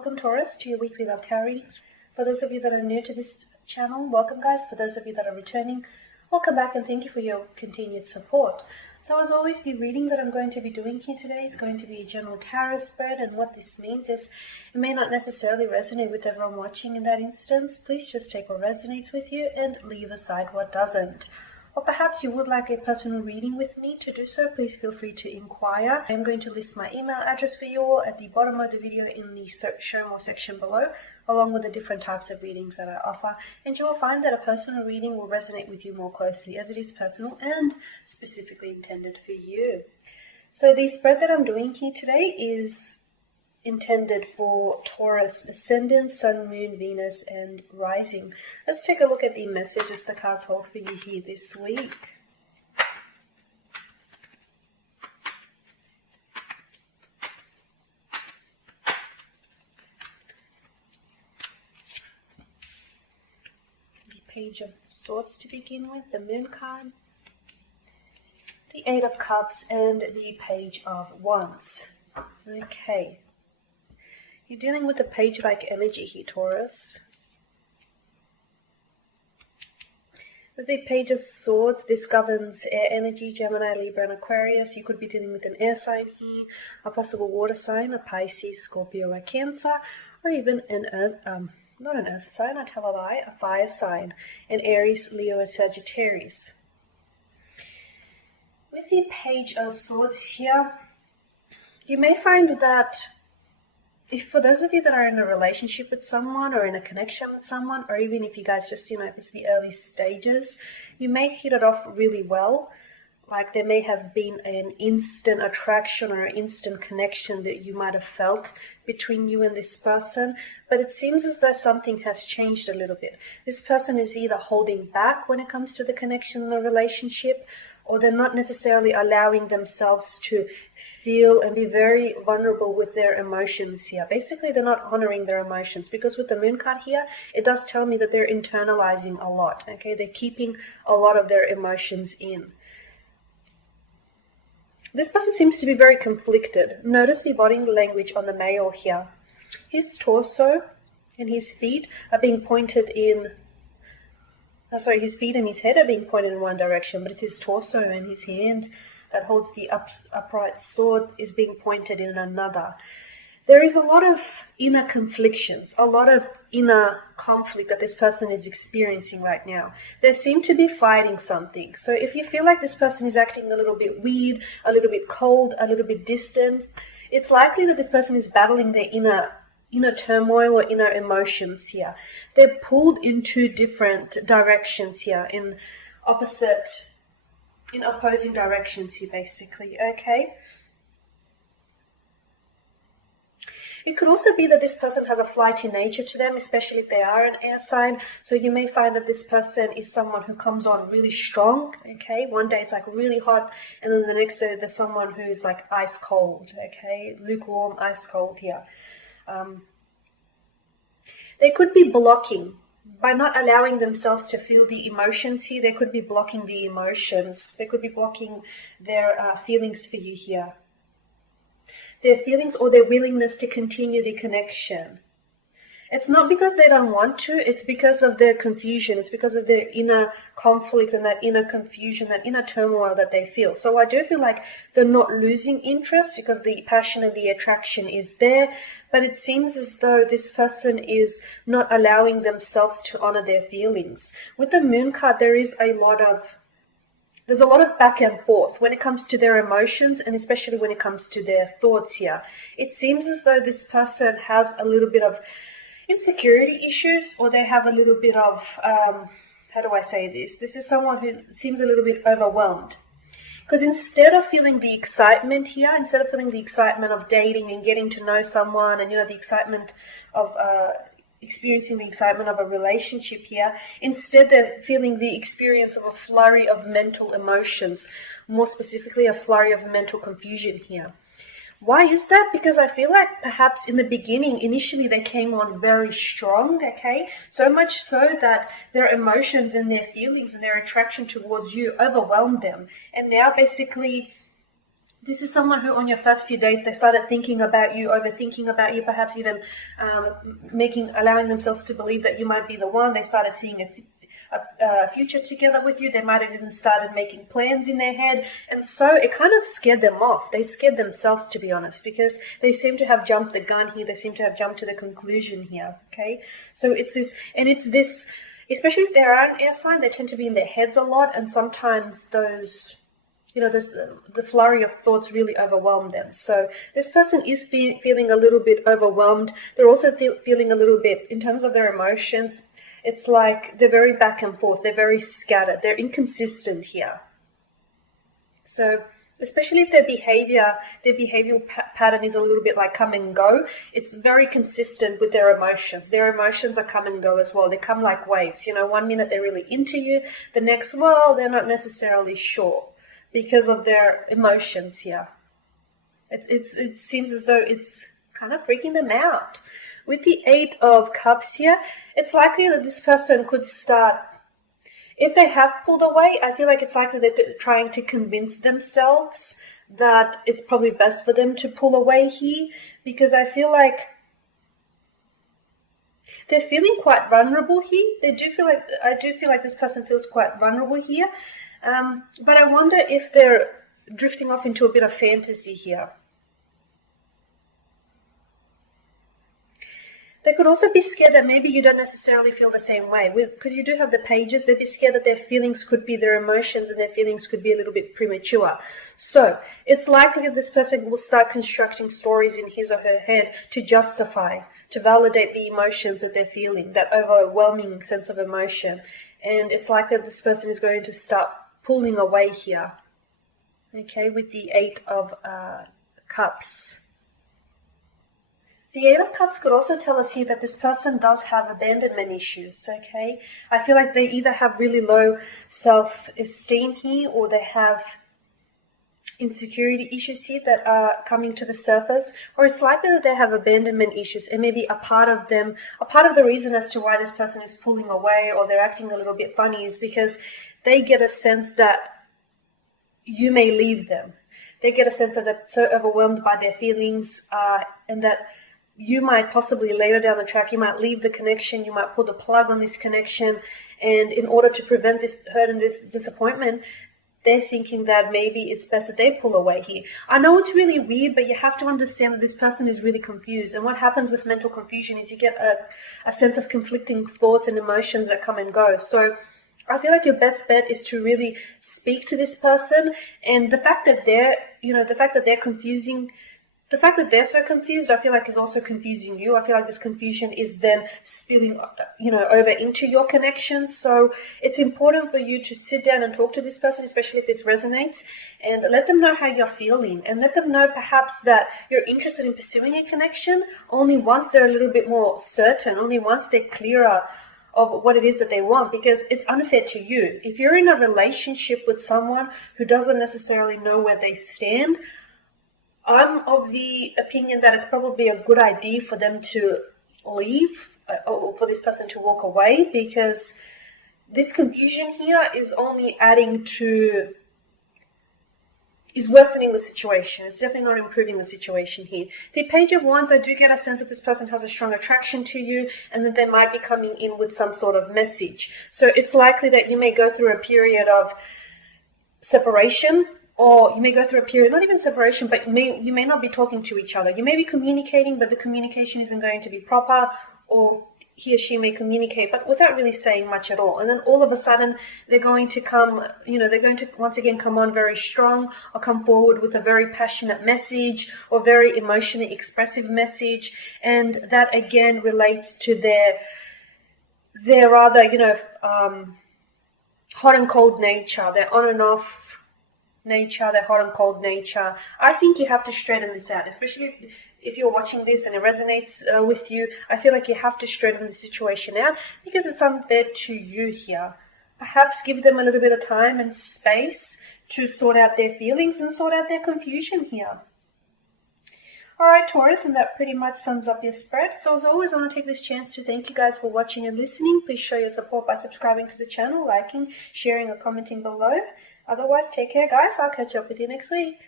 Welcome, Taurus, to your weekly love tarot readings. For those of you that are new to this channel, welcome, guys. For those of you that are returning, welcome back, and thank you for your continued support. So as always, the reading that I'm going to be doing here today is going to be a general tarot spread, and what this means is it may not necessarily resonate with everyone watching in that instance. Please just take what resonates with you and leave aside what doesn't. Or perhaps you would like a personal reading with me. To do so, please feel free to inquire. I'm going to list my email address for you all at the bottom of the video in the show more section below, along with the different types of readings that I offer, and you will find that a personal reading will resonate with you more closely as it is personal and specifically intended for you. So the spread that I'm doing here today is intended for Taurus ascendant, Sun, Moon, Venus, and Rising. Let's take a look at the messages the cards hold for you here this week. The Page of Swords to begin with, the Moon card, the Eight of Cups, and the Page of Wands. Okay. You're dealing with a page-like energy here, Taurus. With the Page of Swords, this governs air energy, Gemini, Libra, and Aquarius. You could be dealing with an air sign here, a possible water sign, a Pisces, Scorpio, or Cancer, or even an earth, not an earth sign, I tell a lie, a fire sign, an Aries, Leo, or Sagittarius. With the Page of Swords here, you may find that if for those of you that are in a relationship with someone or in a connection with someone, or even if you guys just, if it's the early stages, you may hit it off really well. Like there may have been an instant attraction or an instant connection that you might have felt between you and this person, but it seems as though something has changed a little bit. This person is either holding back when it comes to the connection and the relationship, or they're not necessarily allowing themselves to feel and be very vulnerable with their emotions here. Basically, they're not honoring their emotions, because with the Moon card here, it does tell me that they're internalizing a lot, okay? They're keeping a lot of their emotions in. This person seems to be very conflicted. Notice the body language on the male here. His torso and his feet are being pointed in his feet and his head are being pointed in one direction, but it's his torso and his hand that holds the upright sword is being pointed in another. There is a lot of inner conflictions, a lot of inner conflict that this person is experiencing right now. They seem to be fighting something. So if you feel like this person is acting a little bit weird, a little bit cold, a little bit distant, it's likely that this person is battling their inner turmoil or inner emotions here. They're pulled in two different directions here, in opposing directions here, basically, okay? It could also be that this person has a flighty nature to them, especially if they are an air sign. So you may find that this person is someone who comes on really strong, okay? One day it's like really hot, and then the next day there's someone who's like ice cold, okay? Lukewarm, ice cold here. They could be blocking by not allowing themselves to feel the emotions here. They could be blocking the emotions. They could be blocking their feelings for you here. Their feelings or their willingness to continue the connection. It's not because they don't want to, it's because of their confusion. It's because of their inner conflict and that inner confusion, that inner turmoil that they feel. So I do feel like they're not losing interest because the passion and the attraction is there, but it seems as though this person is not allowing themselves to honor their feelings. With the Moon card, there's a lot of back and forth when it comes to their emotions, and especially when it comes to their thoughts here. It seems as though this person has a little bit of insecurity issues, or they have a little bit of, how do I say this? This is someone who seems a little bit overwhelmed. Because instead of feeling the excitement here, instead of feeling the excitement of dating and getting to know someone and, the excitement of experiencing the excitement of a relationship here, instead they're feeling the experience of a flurry of mental emotions, more specifically a flurry of mental confusion here. Why is that? Because I feel like perhaps in the beginning, initially they came on very strong, okay? So much so that their emotions and their feelings and their attraction towards you overwhelmed them. And now basically This is someone who on your first few dates, they started thinking about you, overthinking about you, perhaps even allowing themselves to believe that you might be the one. They started seeing a future together with you. They might have even started making plans in their head. And so it kind of scared them off. They scared themselves, to be honest, because they seem to have jumped the gun here. They seem to have jumped to the conclusion here. Okay. So it's this, especially if they're an air sign, they tend to be in their heads a lot. And sometimes those, the flurry of thoughts really overwhelm them. So this person is feeling a little bit overwhelmed. They're also feeling a little bit, in terms of their emotions, it's like they're very back and forth. They're very scattered. They're inconsistent here. So especially if their behavioral pattern is a little bit like come and go, it's very consistent with their emotions. Their emotions are come and go as well. They come like waves. 1 minute they're really into you. The next, well, they're not necessarily sure, because of their emotions here. It seems as though it's kind of freaking them out. With the 8 of Cups here, it's likely that this person could start, if they have pulled away, I feel like it's likely that they're trying to convince themselves that it's probably best for them to pull away here, because I feel like they're feeling quite vulnerable here. I do feel like this person feels quite vulnerable here. But I wonder if they're drifting off into a bit of fantasy here. They could also be scared that maybe you don't necessarily feel the same way. Because you do have the pages, they'd be scared that their feelings could be, their emotions and their feelings could be a little bit premature. So it's likely that this person will start constructing stories in his or her head to justify, to validate the emotions that they're feeling, that overwhelming sense of emotion. And it's likely that this person is going to start pulling away here. Okay, with the 8 of Cups. The 8 of Cups could also tell us here that this person does have abandonment issues, okay? I feel like they either have really low self-esteem here, or they have insecurity issues here that are coming to the surface, or it's likely that they have abandonment issues, and maybe a part of the reason as to why this person is pulling away or they're acting a little bit funny is because they get a sense that you may leave them. They get a sense that they're so overwhelmed by their feelings and that you might possibly later down the track, you might leave the connection, you might pull the plug on this connection, and in order to prevent this hurt and this disappointment, they're thinking that maybe it's best that they pull away here. I know it's really weird, but you have to understand that this person is really confused. And what happens with mental confusion is you get a sense of conflicting thoughts and emotions that come and go. So I feel like your best bet is to really speak to this person, and the fact that they're so confused, I feel like is also confusing you. I feel like this confusion is then spilling, over into your connection. So it's important for you to sit down and talk to this person, especially if this resonates, and let them know how you're feeling, and let them know perhaps that you're interested in pursuing a connection only once they're a little bit more certain, only once they're clearer of what it is that they want, because it's unfair to you. If you're in a relationship with someone who doesn't necessarily know where they stand, I'm of the opinion that it's probably a good idea for them to leave, or for this person to walk away, because this confusion here is only is worsening the situation. It's definitely not improving the situation here. The Page of Wands, I do get a sense that this person has a strong attraction to you, and that they might be coming in with some sort of message. So it's likely that you may go through a period of separation, or you may go through a period, not even separation, but you may not be talking to each other. You may be communicating, but the communication isn't going to be proper, or he or she may communicate, but without really saying much at all. And then all of a sudden, they're going to come, they're going to once again come on very strong, or come forward with a very passionate message, or very emotionally expressive message. And that again relates to their rather, hot and cold nature, their on and off nature, their hot and cold nature. I think you have to straighten this out, especially if you're watching this and it resonates with you. I feel like you have to straighten the situation out, because it's unfair to you here. Perhaps give them a little bit of time and space to sort out their feelings and sort out their confusion here. Alright, Taurus, and that pretty much sums up your spread. So as always, I want to take this chance to thank you guys for watching and listening. Please show your support by subscribing to the channel, liking, sharing, or commenting below. Otherwise, take care, guys. I'll catch up with you next week.